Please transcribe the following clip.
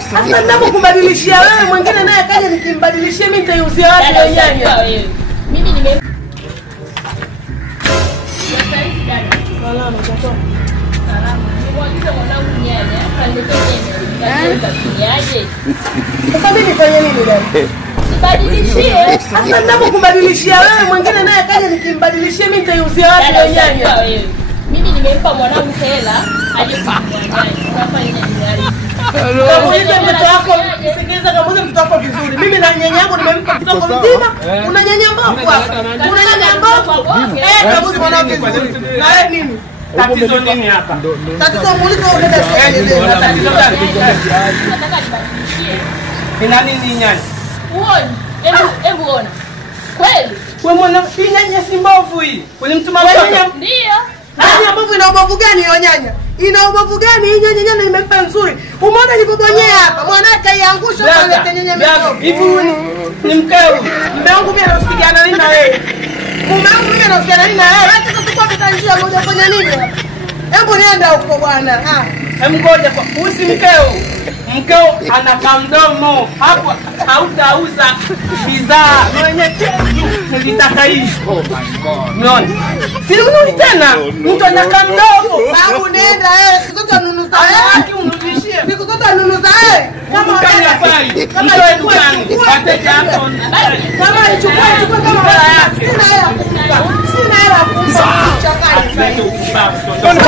Sasa ninapokumbadilishia wewe mwingine naye kaja nikimbadilishia mimi nitaiuzia wapi ile nyanya? Mimi nime Salama mtoto. salama. Nimeagiza mwanangu nyanya, kanilete. Sasa mimi nifanye nini leo? Nibadilishie. Sasa ninapokumbadilishia wewe mwingine naye kaja nikimbadilishia mimi nitaiuzia wapi ile nyanya? Mimi nimempa mwanangu hela aje kununua nyanya. Hapa nini? Kamuulize mtoto wako, sikiliza kamuulize mtoto wako vizuri. Mimi na nyanya yangu nimempa mtoto mzima, una nyanya mbovu hapa. Una nyanya mbovu. Kamuulize mwanao vizuri. Na wewe nini? Tatizo nini hapa? Tatizo muulize wewe dada sasa. Tatizo gani? Nataka nibadilishie. Ina nini nyanya? Uone. Hebu ona. Kweli? Wewe mwana hii nyanya si mbovu hii. Ulimtuma mtoto? Ndio. Nyanya mbovu ina ubovu gani hiyo nyanya? Ina ubovu gani hii nyanya nimempa nzuri? Umeona nilipobonyea hapa? Mwanao kaiangusha kwa nyanya mbovu. Hivi ni mkeo. Mume wangu mimi anahusiana nini na wewe? Mume wangu mimi anahusiana nini na wewe? Hata kama kwa vitanjia moja fanya nini hapa? Hebu nenda huko bwana. Ngoja kwa usi mkeo. Mkeo ana kamdomo. Hapo hautauza bidhaa. Mwenye nilitaka hivi. Oh my god. Unaona? Sirudi tena. Mtu ana kamdomo. Babu nenda siku zote nunuza Haki unirudishie. siku zote nunuza Kama unafai. Kama wewe dukani. Wateja hapo. kama ichukue kama sina hela kumpa. Sina hela kumpa. Asante ukubwa. Don't